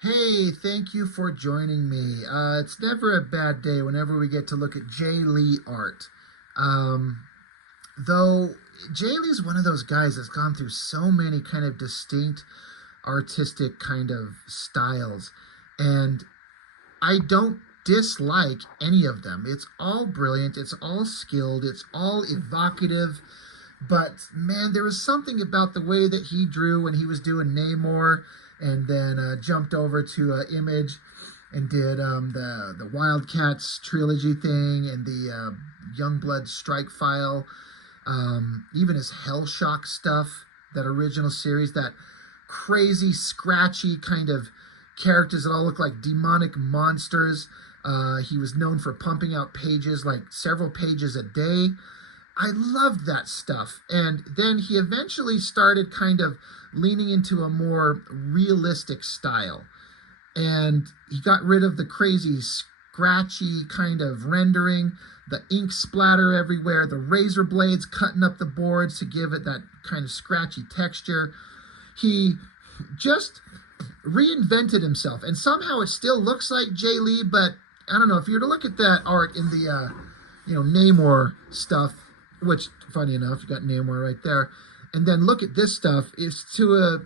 Hey, thank you for joining me. It's never a bad day whenever we get to look at Jae Lee art. Um, though Jae Lee's one of those guys that's gone through so many kind of distinct artistic kind of styles, and I don't dislike any of them. It's all brilliant, it's all skilled, it's all evocative. But man, there was something about the way that he drew when he was doing Namor, and then jumped over to Image and did the Wildcats trilogy thing and the Youngblood Strike File, even his Hellshock stuff, that original series, that crazy, scratchy kind of characters that all look like demonic monsters. He was known for pumping out pages, like several pages a day. I loved that stuff. And then he eventually started kind of leaning into a more realistic style. And he got rid of the crazy, scratchy kind of rendering, the ink splatter everywhere, the razor blades cutting up the boards to give it that kind of scratchy texture. He just reinvented himself. And somehow it still looks like Jae Lee, but I don't know. If you were to look at that art in the, Namor stuff, which, funny enough, you got Namor right there, and then look at this stuff, it's to a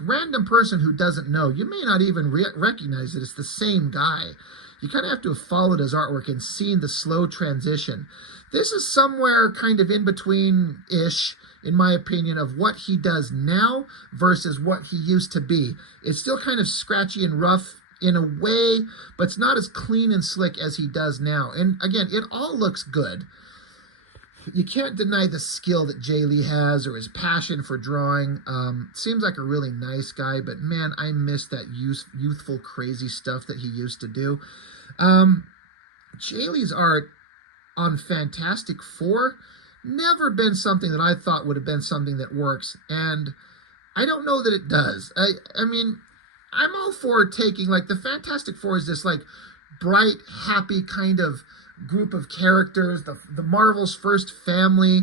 random person who doesn't know, you may not even recognize it. It's the same guy. You kind of have to have followed his artwork and seen the slow transition. This is somewhere kind of in between-ish, in my opinion, of what he does now versus what he used to be. It's still kind of scratchy and rough in a way, but it's not as clean and slick as he does now. And again, it all looks good. You can't deny the skill that Jae Lee has, or his passion for drawing. Seems like a really nice guy, but man, I miss that youthful, crazy stuff that he used to do. Jae Lee's art on Fantastic Four never been something that I thought would have been something that works, and I don't know that it does. I mean, I'm all for taking, like, the Fantastic Four is this, like, bright, happy kind of group of characters, the Marvel's first family.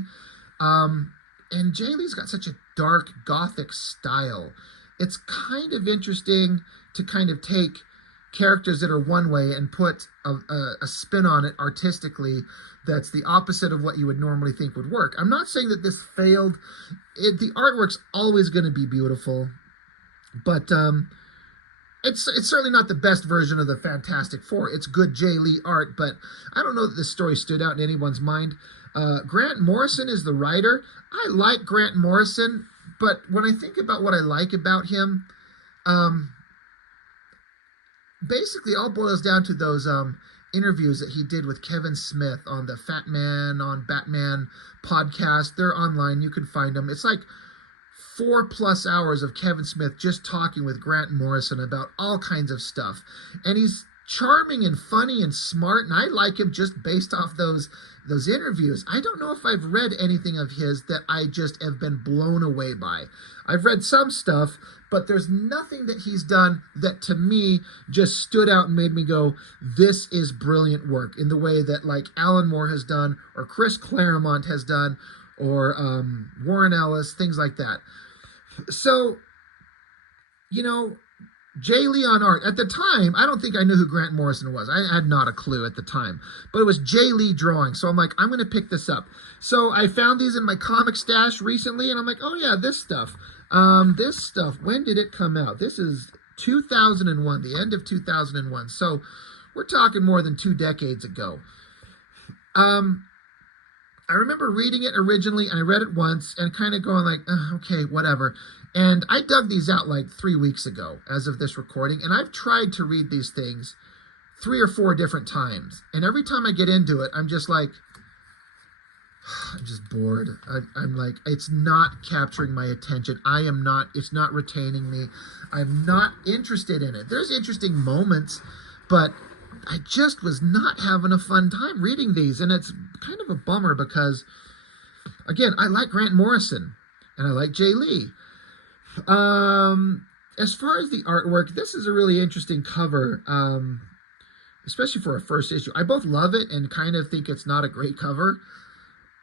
And Jae Lee's got such a dark, gothic style. It's kind of interesting to kind of take characters that are one way and put a spin on it artistically that's the opposite of what you would normally think would work. I'm not saying that this failed. The artwork's always going to be beautiful, but it's certainly not the best version of the Fantastic Four. It's good Jae Lee art, but I don't know that this story stood out in anyone's mind. Grant Morrison is the writer. I like Grant Morrison, but when I think about what I like about him, basically all boils down to those interviews that he did with Kevin Smith on the Fat Man on Batman podcast. They're online. You can find them. It's like 4+ hours of Kevin Smith just talking with Grant Morrison about all kinds of stuff. And he's charming and funny and smart, and I like him just based off those interviews. I don't know if I've read anything of his that I just have been blown away by. I've read some stuff, but there's nothing that he's done that to me just stood out and made me go, this is brilliant work, in the way that like Alan Moore has done, or Chris Claremont has done, or Warren Ellis, things like that. So, Jae Lee on art. At the time, I don't think I knew who Grant Morrison was. I had not a clue at the time. But it was Jae Lee drawing. So I'm like, I'm going to pick this up. So I found these in my comic stash recently, and I'm like, oh yeah, this stuff. This stuff, when did it come out? This is 2001, the end of 2001. So we're talking more than 2 decades ago. I remember reading it originally, and I read it once and kind of going like, okay, whatever. And I dug these out like 3 weeks ago as of this recording, and I've tried to read these things 3 or 4 different times. And every time I get into it, I'm just like, I'm just bored. I'm like, it's not capturing my attention. It's not retaining me. I'm not interested in it. There's interesting moments, but I just was not having a fun time reading these. And it's kind of a bummer because, again, I like Grant Morrison and I like Jae Lee. As far as the artwork, this is a really interesting cover, especially for a first issue. I both love it and kind of think it's not a great cover.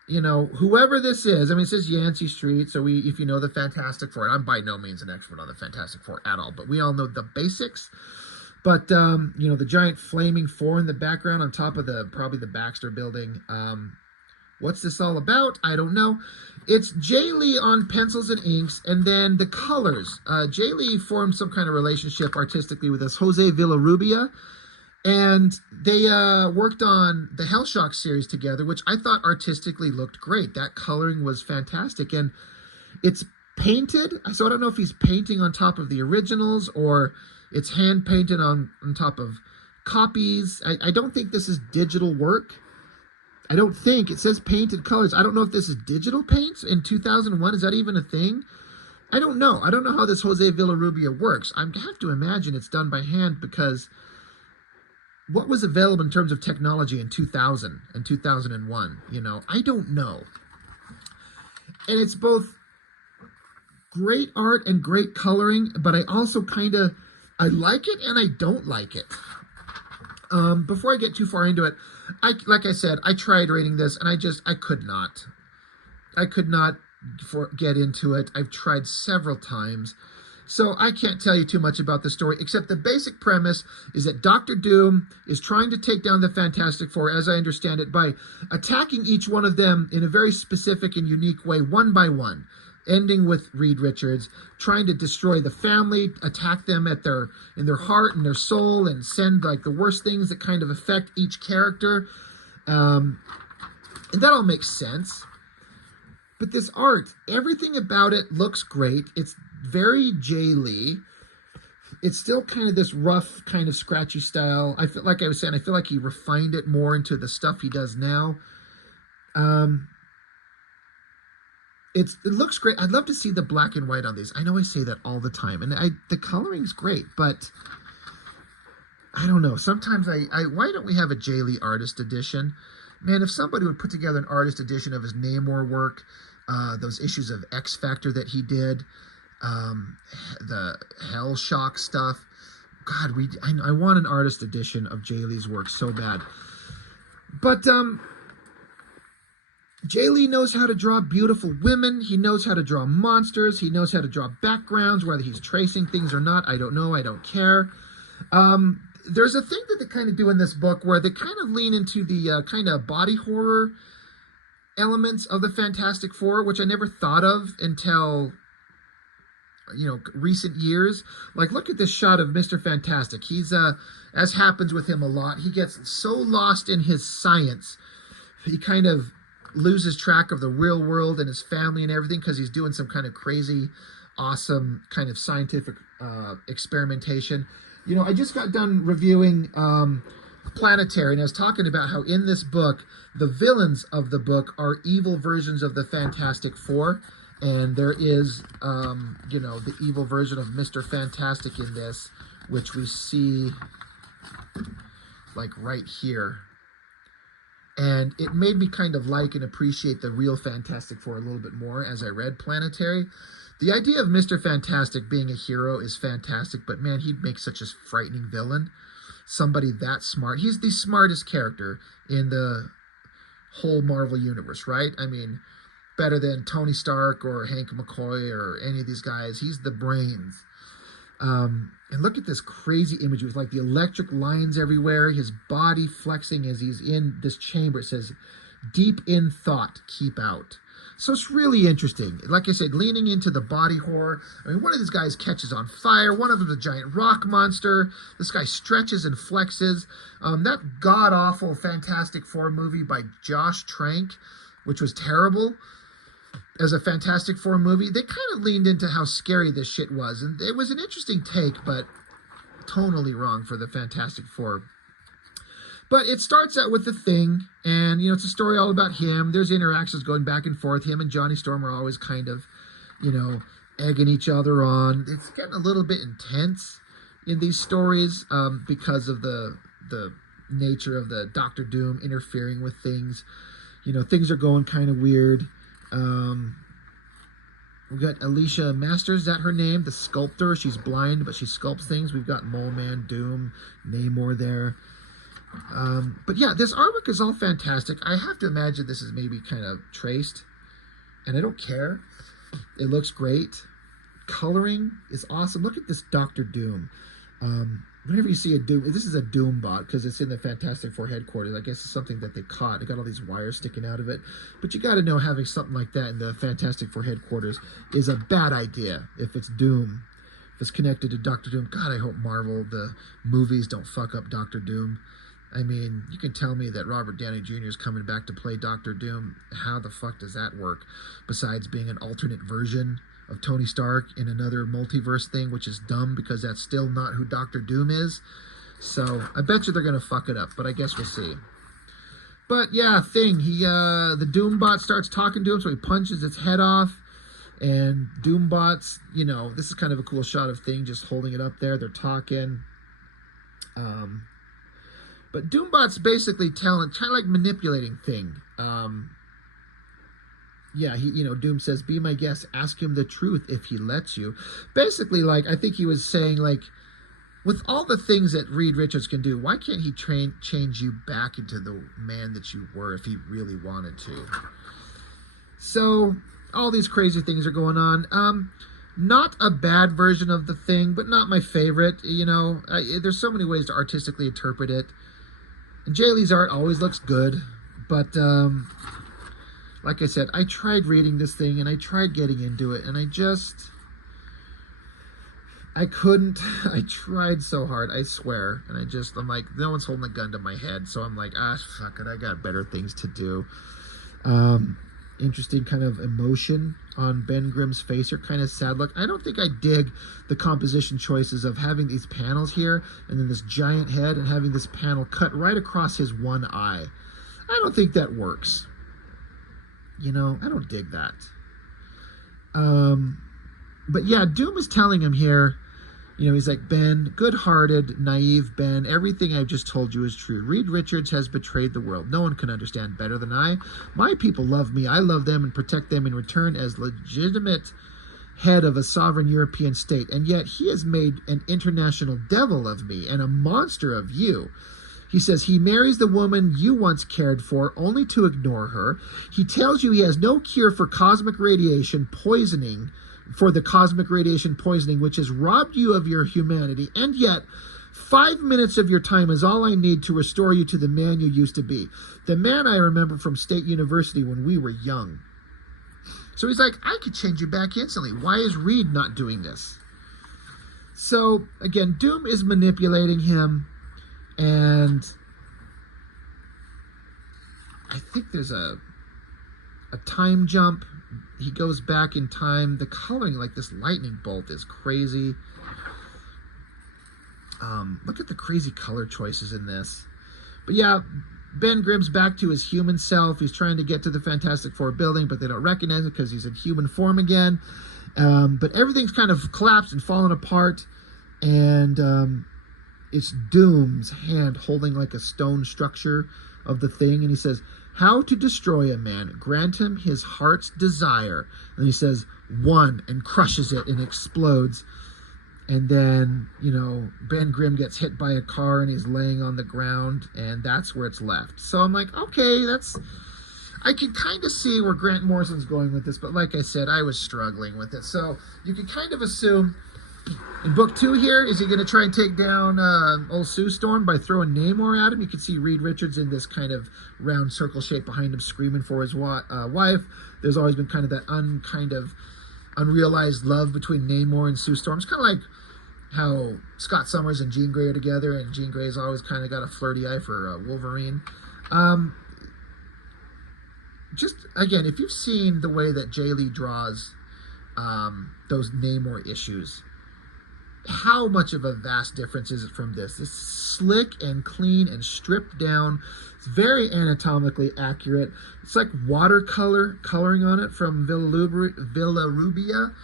you know, whoever this is, I mean, it says Yancey Street, so if you know the Fantastic Four, and I'm by no means an expert on the Fantastic Four at all, but we all know the basics. But, you know, the giant flaming four in the background on top of probably the Baxter building. What's this all about? I don't know. It's Jae Lee on pencils and inks, and then the colors. Jae Lee formed some kind of relationship artistically with this Jose Villarrubia, and they worked on the Hellshock series together, which I thought artistically looked great. That coloring was fantastic, and it's painted. So I don't know if he's painting on top of the originals or it's hand painted on top of copies. I don't think this is digital work. I don't think. It says painted colors. I don't know if this is digital paints in 2001. Is that even a thing? I don't know. I don't know how this Jose Villarrubia works. I have to imagine it's done by hand, because what was available in terms of technology in 2000 and 2001? You know, I don't know. And it's both great art and great coloring, but I also I like it and I don't like it. Before I get too far into it, like I said, I tried reading this and I could not get into it. I've tried several times. So I can't tell you too much about the story, except the basic premise is that Doctor Doom is trying to take down the Fantastic Four, as I understand it, by attacking each one of them in a very specific and unique way, one by one, ending with Reed Richards, trying to destroy the family, attack them in their heart and their soul, and send like the worst things that kind of affect each character. And that all makes sense. But this art, everything about it looks great. It's very Jae Lee. It's still kind of this rough, kind of scratchy style. I feel like I was saying, I feel like he refined it more into the stuff he does now. It looks great. I'd love to see the black and white on these. I know I say that all the time, and the coloring's great, but I don't know. Sometimes why don't we have a Jae Lee artist edition? Man, if somebody would put together an artist edition of his Namor work, those issues of X Factor that he did, the Hellshock stuff. God, I want an artist edition of Jae Lee's work so bad. But Jae Lee knows how to draw beautiful women. He knows how to draw monsters. He knows how to draw backgrounds, whether he's tracing things or not. I don't know. I don't care. There's a thing that they kind of do in this book where they kind of lean into the kind of body horror elements of the Fantastic Four, which I never thought of until, you know, recent years. Like, look at this shot of Mr. Fantastic. He's, as happens with him a lot, he gets so lost in his science, he kind of loses track of the real world and his family and everything, because he's doing some kind of crazy, awesome kind of scientific experimentation. You know, I just got done reviewing Planetary, and I was talking about how in this book, the villains of the book are evil versions of the Fantastic Four, and there is, you know, the evil version of Mr. Fantastic in this, which we see, like, right here. And it made me kind of like and appreciate the real Fantastic Four a little bit more as I read Planetary. The idea of Mr. Fantastic being a hero is fantastic, but man, he'd make such a frightening villain. Somebody that smart. He's the smartest character in the whole Marvel universe, right? I mean, better than Tony Stark or Hank McCoy or any of these guys. He's the brains. And look at this crazy image with like the electric lines everywhere, his body flexing as he's in this chamber. It says, deep in thought, keep out. So it's really interesting. Like I said, leaning into the body horror. I mean, one of these guys catches on fire. One of them's a giant rock monster. This guy stretches and flexes. That god-awful Fantastic Four movie by Josh Trank, which was terrible as a Fantastic Four movie, they kind of leaned into how scary this shit was. And it was an interesting take, but tonally wrong for the Fantastic Four. But it starts out with The Thing, and, you know, it's a story all about him. There's interactions going back and forth. Him and Johnny Storm are always kind of, you know, egging each other on. It's getting a little bit intense in these stories because of the nature of the Doctor Doom interfering with things. You know, things are going kind of weird. We've got Alicia Masters, is that her name? The sculptor. She's blind, but she sculpts things. We've got Mole Man, Doom, Namor there. But yeah, this artwork is all fantastic. I have to imagine this is maybe kind of traced, and I don't care. It looks great. Coloring is awesome. Look at this Doctor Doom. Whenever you see a Doom, this is a Doom bot because it's in the Fantastic Four headquarters. I guess it's something that they caught. They got all these wires sticking out of it. But you got to know having something like that in the Fantastic Four headquarters is a bad idea if it's Doom. If it's connected to Doctor Doom. God, I hope Marvel, the movies, don't fuck up Doctor Doom. I mean, you can tell me that Robert Downey Jr. is coming back to play Doctor Doom. How the fuck does that work? Besides being an alternate version of Tony Stark in another multiverse thing, which is dumb because that's still not who Doctor Doom is. So I bet you they're gonna fuck it up, but I guess we'll see. But yeah, the Doombot starts talking to him, so he punches its head off. And Doombot's, this is kind of a cool shot of Thing just holding it up there. They're talking. But Doombot's basically kind of like manipulating Thing. Doom says, be my guest, ask him the truth if he lets you. Basically, I think he was saying, with all the things that Reed Richards can do, why can't he change you back into the man that you were if he really wanted to? So, all these crazy things are going on. Not a bad version of the Thing, but not my favorite. There's so many ways to artistically interpret it. And Jae Lee's art always looks good, but like I said, I tried reading this thing and I tried getting into it, and I couldn't. I tried so hard, I swear, and I'm like, no one's holding a gun to my head, so I'm like, fuck it, I got better things to do. Interesting kind of emotion on Ben Grimm's face, or kind of sad look. I don't think I dig the composition choices of having these panels here and then this giant head and having this panel cut right across his one eye. I don't think that works. I don't dig that. But yeah, Doom is telling him here, he's like, Ben, good-hearted, naive Ben, everything I've just told you is true. Reed Richards has betrayed the world. No one can understand better than I. My people love me. I love them and protect them in return as legitimate head of a sovereign European state. And yet he has made an international devil of me and a monster of you. He says he marries the woman you once cared for only to ignore her. He tells you he has no cure for cosmic radiation poisoning, which has robbed you of your humanity. And yet, 5 minutes of your time is all I need to restore you to the man you used to be. The man I remember from State University when we were young. So he's like, I could change you back instantly. Why is Reed not doing this? So, again, Doom is manipulating him. And I think there's a time jump. He goes back in time. The coloring, like this lightning bolt, is crazy. Look at the crazy color choices in this. But yeah, Ben Grimm's back to his human self. He's trying to get to the Fantastic Four building, but they don't recognize him because he's in human form again. But everything's kind of collapsed and fallen apart. And it's Doom's hand holding like a stone structure of the Thing. And he says, how to destroy a man. Grant him his heart's desire. And he says, 1, and crushes it and explodes. And then, Ben Grimm gets hit by a car and he's laying on the ground, and that's where it's left. So I'm like, okay, I can kind of see where Grant Morrison's going with this, but like I said, I was struggling with it. So you can kind of assume in book 2 here, is he going to try and take down old Sue Storm by throwing Namor at him? You can see Reed Richards in this kind of round circle shape behind him screaming for his wife. There's always been kind of that unrealized love between Namor and Sue Storm. It's kind of like how Scott Summers and Jean Grey are together, and Jean Grey's always kind of got a flirty eye for Wolverine. Just, again, if you've seen the way that Jae Lee draws those Namor issues, how much of a vast difference is it from this? It's slick and clean and stripped down. It's very anatomically accurate. It's like watercolor coloring on it from Villarubia.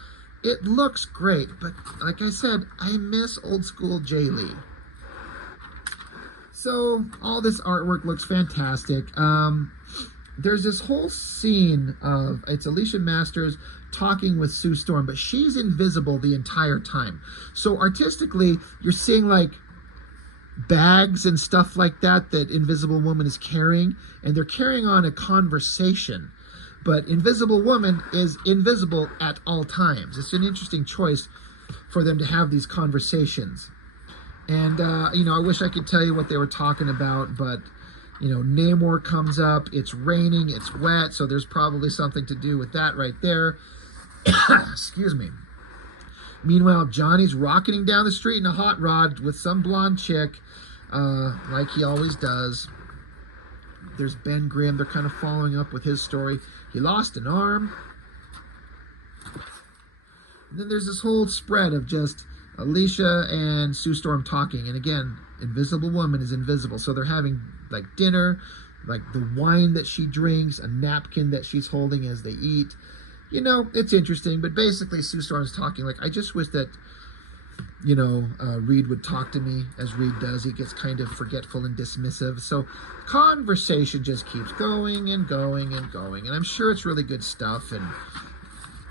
It looks great, but like I said, I miss old school Jae Lee. So all this artwork looks fantastic. There's this whole scene of, it's Alicia Masters talking with Sue Storm, but she's invisible the entire time. So artistically, you're seeing like bags and stuff like that Invisible Woman is carrying, and they're carrying on a conversation. But Invisible Woman is invisible at all times. It's an interesting choice for them to have these conversations. And, I wish I could tell you what they were talking about, but, Namor comes up, it's raining, it's wet, so there's probably something to do with that right there. Excuse me. Meanwhile, Johnny's rocketing down the street in a hot rod with some blonde chick, like he always does. There's Ben Grimm. They're kind of following up with his story. He lost an arm. And then there's this whole spread of just Alicia and Sue Storm talking. And again, Invisible Woman is invisible. So they're having like dinner, like the wine that she drinks, a napkin that she's holding as they eat. It's interesting. But basically, Sue Storm's talking like, I just wish that, Reed would talk to me as Reed does. He gets kind of forgetful and dismissive. So conversation just keeps going and going and going. And I'm sure it's really good stuff. And,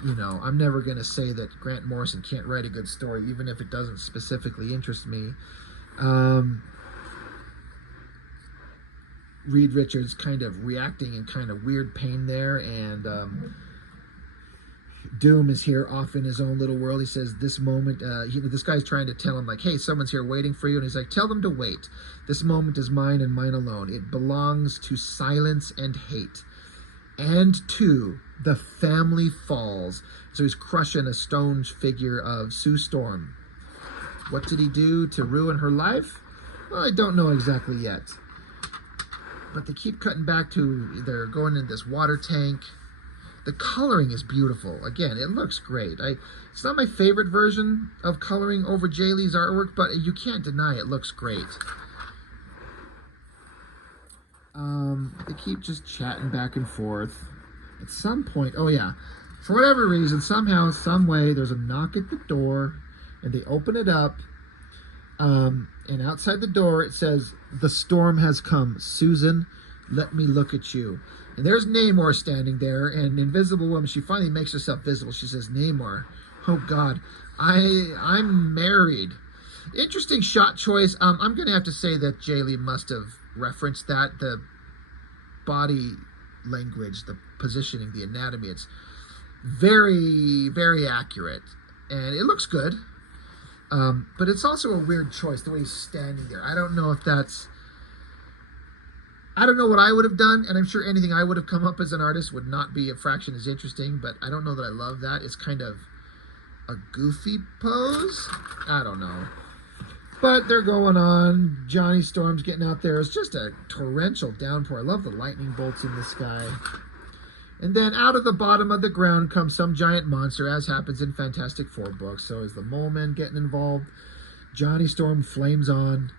I'm never going to say that Grant Morrison can't write a good story, even if it doesn't specifically interest me. Reed Richards kind of reacting in kind of weird pain there. And Doom is here off in his own little world. He says this moment, this guy's trying to tell him like, hey, someone's here waiting for you. And he's like, tell them to wait. This moment is mine and mine alone. It belongs to silence and hate. And to the family falls. So he's crushing a stone figure of Sue Storm. What did he do to ruin her life? Well, I don't know exactly yet. But they keep cutting back to, they're going in this water tank. The coloring is beautiful. Again, it looks great. It's not my favorite version of coloring over Jae Lee's artwork, but you can't deny it looks great. They keep just chatting back and forth. At some point, for whatever reason, somehow, some way, there's a knock at the door, and they open it up, and outside the door it says, "The storm has come. Susan, let me look at you." And there's Namor standing there, and Invisible Woman, she finally makes herself visible. She says, Namor, oh God, I'm married. Interesting shot choice. I'm going to have to say that Jae Lee must have referenced that. The body language, the positioning, the anatomy, it's very, very accurate. And it looks good. But it's also a weird choice, the way he's standing there. I don't know if that's... I don't know what I would have done, and I'm sure anything I would have come up as an artist would not be a fraction as interesting, but I don't know that I love that. It's kind of a goofy pose. I don't know. But they're going on. Johnny Storm's getting out there. It's just a torrential downpour. I love the lightning bolts in the sky. And then out of the bottom of the ground comes some giant monster, as happens in Fantastic Four books. So is the Mole Man getting involved? Johnny Storm flames on.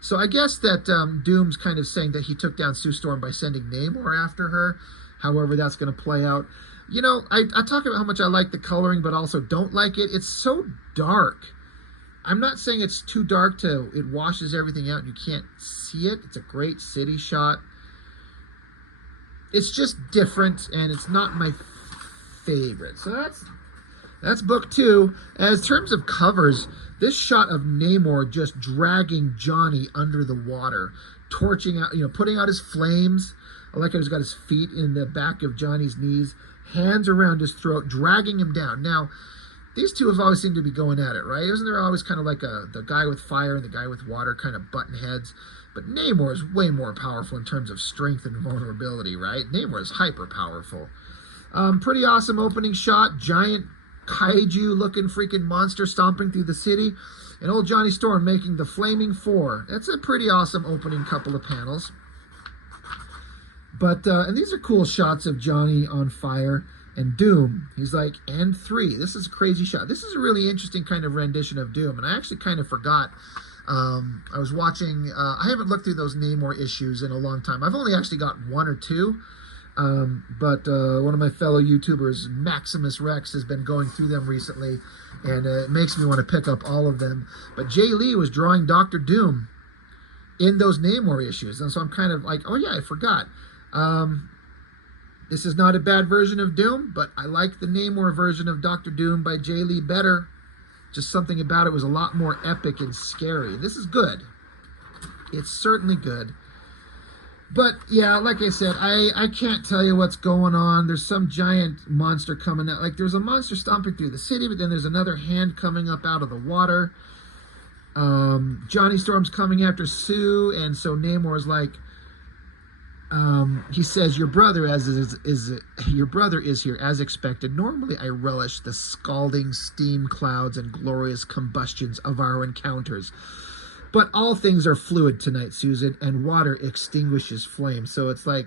So I guess that Doom's kind of saying that he took down Sue Storm by sending Namor after her. However that's going to play out. I talk about how much I like the coloring, but also don't like it. It's so dark. I'm not saying it's too dark to it washes everything out and you can't see it. It's a great city shot. It's just different, and it's not my favorite. So that's book 2. As terms of covers, this shot of Namor just dragging Johnny under the water, torching out, putting out his flames. I like how he's got his feet in the back of Johnny's knees, hands around his throat, dragging him down. Now, these two have always seemed to be going at it, right? Isn't there always kind of like the guy with fire and the guy with water kind of button heads? But Namor is way more powerful in terms of strength and vulnerability, right? Namor is hyper powerful. Pretty awesome opening shot. Giant kaiju-looking freaking monster stomping through the city. And old Johnny Storm making the Flaming Four. That's a pretty awesome opening couple of panels. But, and these are cool shots of Johnny on fire. And Doom, he's like, and 3. This is a crazy shot. This is a really interesting kind of rendition of Doom. And I actually kind of forgot. I was watching, I haven't looked through those Namor issues in a long time. I've only actually got 1 or 2. But one of my fellow YouTubers, Maximus Rex, has been going through them recently. And it makes me want to pick up all of them. But Jae Lee was drawing Dr. Doom in those Namor issues. And so I'm kind of like, oh yeah, I forgot. This is not a bad version of Doom, but I like the Namor version of Dr. Doom by Jae Lee better. Just something about it was a lot more epic and scary. This is good. It's certainly good. But yeah, like I said, I can't tell you what's going on. There's some giant monster coming out. Like there's a monster stomping through the city, but then there's another hand coming up out of the water. Johnny Storm's coming after Sue, and so Namor's like, he says, your brother your brother is here as expected. Normally I relish the scalding steam clouds and glorious combustions of our encounters. But all things are fluid tonight, Susan, and water extinguishes flame. So it's like,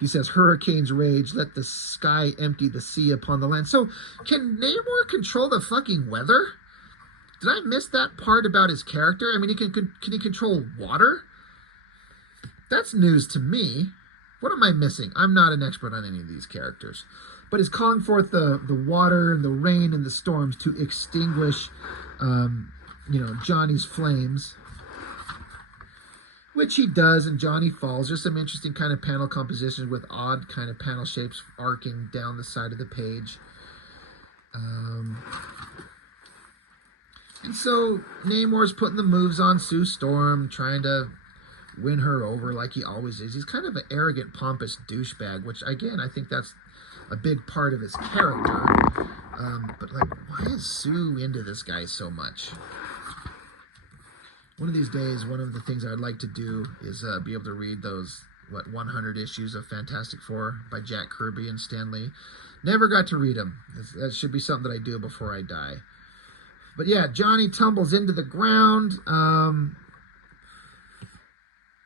he says, hurricanes rage, let the sky empty the sea upon the land. So can Namor control the fucking weather? Did I miss that part about his character? I mean, can he control water? That's news to me. What am I missing? I'm not an expert on any of these characters. But he's calling forth the water and the rain and the storms to extinguish Johnny's flames, which he does, and Johnny falls. There's some interesting kind of panel compositions with odd kind of panel shapes arcing down the side of the page. And so Namor's putting the moves on Sue Storm, trying to win her over like he always is. He's kind of an arrogant, pompous douchebag, which, again, I think that's a big part of his character. But, like, why is Sue into this guy so much? One of these days, one of the things I'd like to do is be able to read those, 100 issues of Fantastic Four by Jack Kirby and Stan Lee. Never got to read them. That should be something that I do before I die. But yeah, Johnny tumbles into the ground.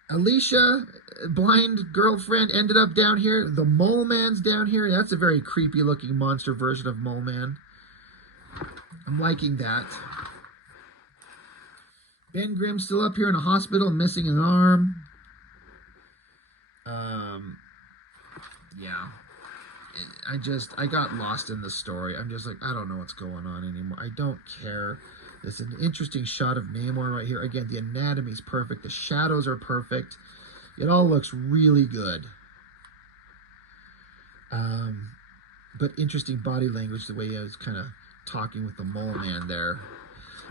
Alicia, blind girlfriend, ended up down here. The Mole Man's down here. That's a very creepy looking monster version of Mole Man. I'm liking that. Ben Grimm's still up here in a hospital, missing an arm. Yeah. I got lost in the story. I'm just like, I don't know what's going on anymore. I don't care. There's an interesting shot of Namor right here. Again, the anatomy's perfect. The shadows are perfect. It all looks really good. But interesting body language, the way he was kind of talking with the Mole Man there.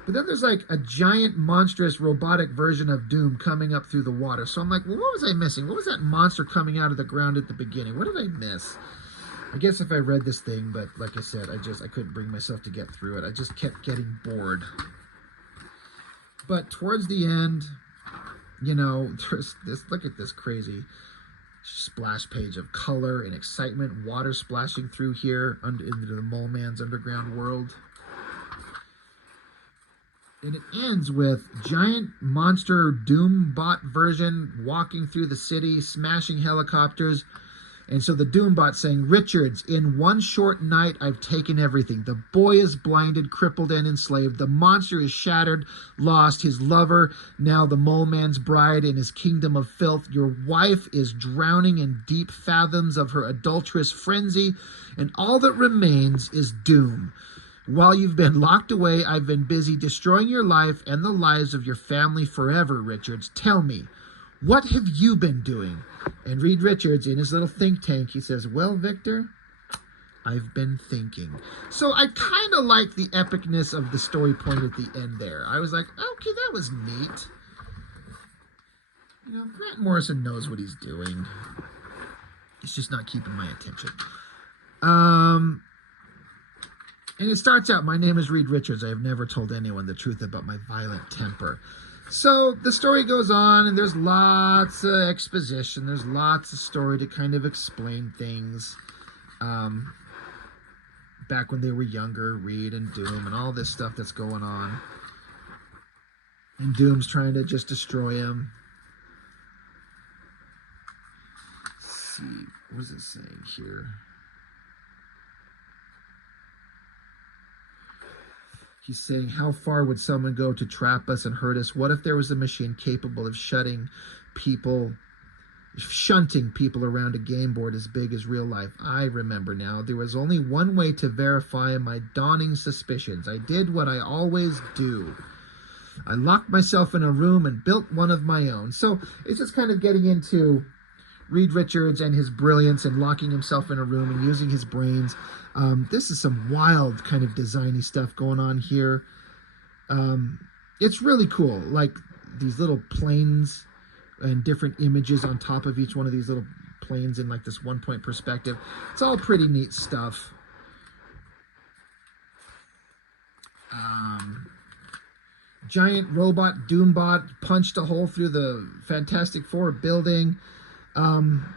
But then there's like a giant, monstrous, robotic version of Doom coming up through the water. So I'm like, well, what was I missing? What was that monster coming out of the ground at the beginning? What did I miss? I guess if I read this thing, but like I said, I couldn't bring myself to get through it. I just kept getting bored. But towards the end, there's this, look at this crazy splash page of color and excitement, water splashing through here into the Mole Man's underground world. And it ends with giant monster Doombot version walking through the city, smashing helicopters. And so the Doombot saying, Richards, in one short night, I've taken everything. The boy is blinded, crippled, and enslaved. The monster is shattered, lost. His lover, now the Mole Man's bride in his kingdom of filth. Your wife is drowning in deep fathoms of her adulterous frenzy. And all that remains is doom. While you've been locked away, I've been busy destroying your life and the lives of your family forever, Richards. Tell me, what have you been doing? And Reed Richards, in his little think tank, he says, well, Victor, I've been thinking. So I kind of like the epicness of the story point at the end there. I was like, okay, that was neat. Grant Morrison knows what he's doing. He's just not keeping my attention. And it starts out, my name is Reed Richards. I have never told anyone the truth about my violent temper. So the story goes on, and there's lots of exposition. There's lots of story to kind of explain things. Back when they were younger, Reed and Doom and all this stuff that's going on. And Doom's trying to just destroy him. Let's see, what is it saying here? He's saying, how far would someone go to trap us and hurt us? What if there was a machine capable of shunting people around a game board as big as real life? I remember now. There was only one way to verify my dawning suspicions. I did what I always do. I locked myself in a room and built one of my own. So it's just kind of getting into Reed Richards and his brilliance and locking himself in a room and using his brains. This is some wild kind of designy stuff going on here. It's really cool. Like these little planes and different images on top of each one of these little planes in like this 1-point perspective. It's all pretty neat stuff. Giant robot Doombot punched a hole through the Fantastic Four building. I'm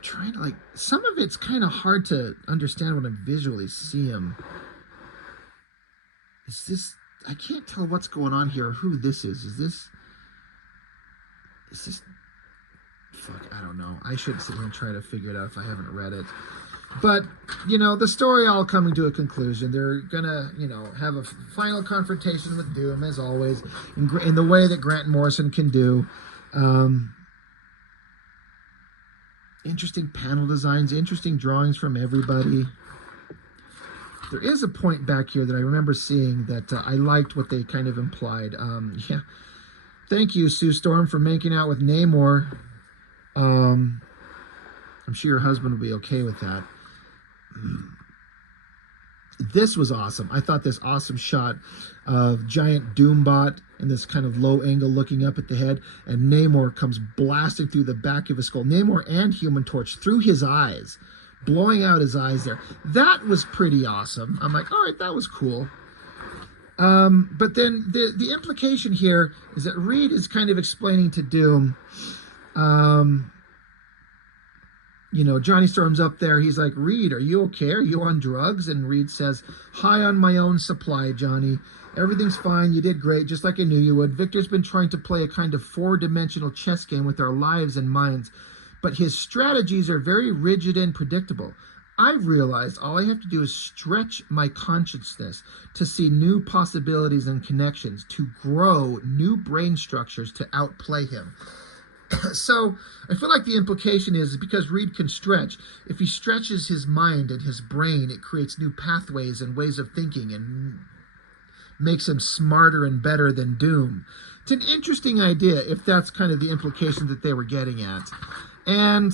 trying to, like, some of it's kind of hard to understand when I visually see him. Is this, I can't tell what's going on here or who this is. Is this, fuck, I don't know. I shouldn't sit here and try to figure it out if I haven't read it. But, you know, the story all coming to a conclusion. They're going to, you know, have a final confrontation with Doom, as always, in the way that Grant Morrison can do. Interesting panel designs, interesting drawings from everybody. There is a point back here that I remember seeing that I liked what they kind of implied. Yeah. Thank you, Sue Storm, for making out with Namor. I'm sure your husband will be okay with that. This was awesome. I thought this awesome shot of giant Doombot in this kind of low angle looking up at the head, and Namor comes blasting through the back of his skull. Namor and Human Torch through his eyes, blowing out his eyes there. That was pretty awesome. I'm like, all right, that was cool. But then the implication here is that Reed is kind of explaining to Doom, you know, Johnny Storm's up there. He's like, Reed, are you okay? Are you on drugs? And Reed says, high on my own supply, Johnny. Everything's fine. You did great, just like I knew you would. Victor's been trying to play a kind of 4-dimensional chess game with our lives and minds, but his strategies are very rigid and predictable. I've realized all I have to do is stretch my consciousness to see new possibilities and connections, to grow new brain structures to outplay him. So I feel like the implication is because Reed can stretch, if he stretches his mind and his brain, it creates new pathways and ways of thinking and makes him smarter and better than Doom. It's an interesting idea if that's kind of the implication that they were getting at. And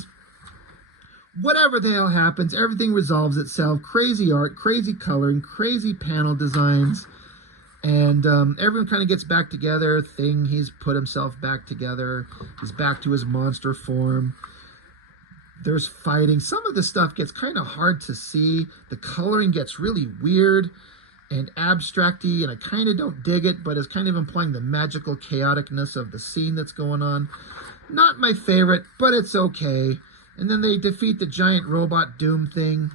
whatever the hell happens, everything resolves itself. Crazy art, crazy coloring, crazy panel designs. And everyone kind of gets back together. He's put himself back together. He's back to his monster form. There's fighting. Some of the stuff gets kind of hard to see. The coloring gets really weird and abstract-y, and I kind of don't dig it, but it's kind of implying the magical chaoticness of the scene that's going on. Not my favorite, but it's okay. And then they defeat the giant robot Doom thing.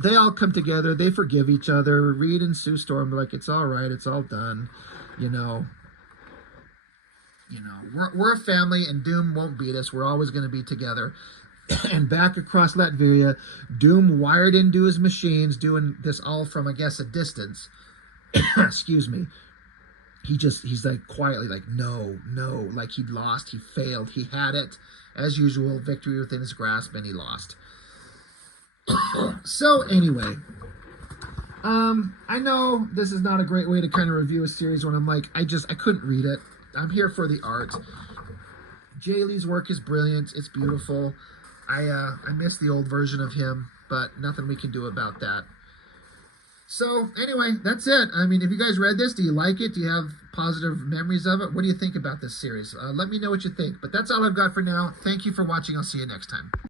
They all come together. They forgive each other. Reed and Sue Storm are like, it's all right. It's all done. You know, we're a family, and Doom won't beat us. We're always going to be together. And back across Latveria, Doom wired into his machines, doing this all from, I guess, a distance. Excuse me. He's like quietly like, no, like he'd lost. He failed. He had it. As usual, victory within his grasp, and he lost. So anyway, I know this is not a great way to kind of review a series when I'm like, I couldn't read it. I'm here for the art. Jae Lee's work is brilliant. It's beautiful. I miss the old version of him, but nothing we can do about that. So anyway, that's it. I mean, if you guys read this, do you like it? Do you have positive memories of it? What do you think about this series? Let me know what you think. But that's all I've got for now. Thank you for watching. I'll see you next time.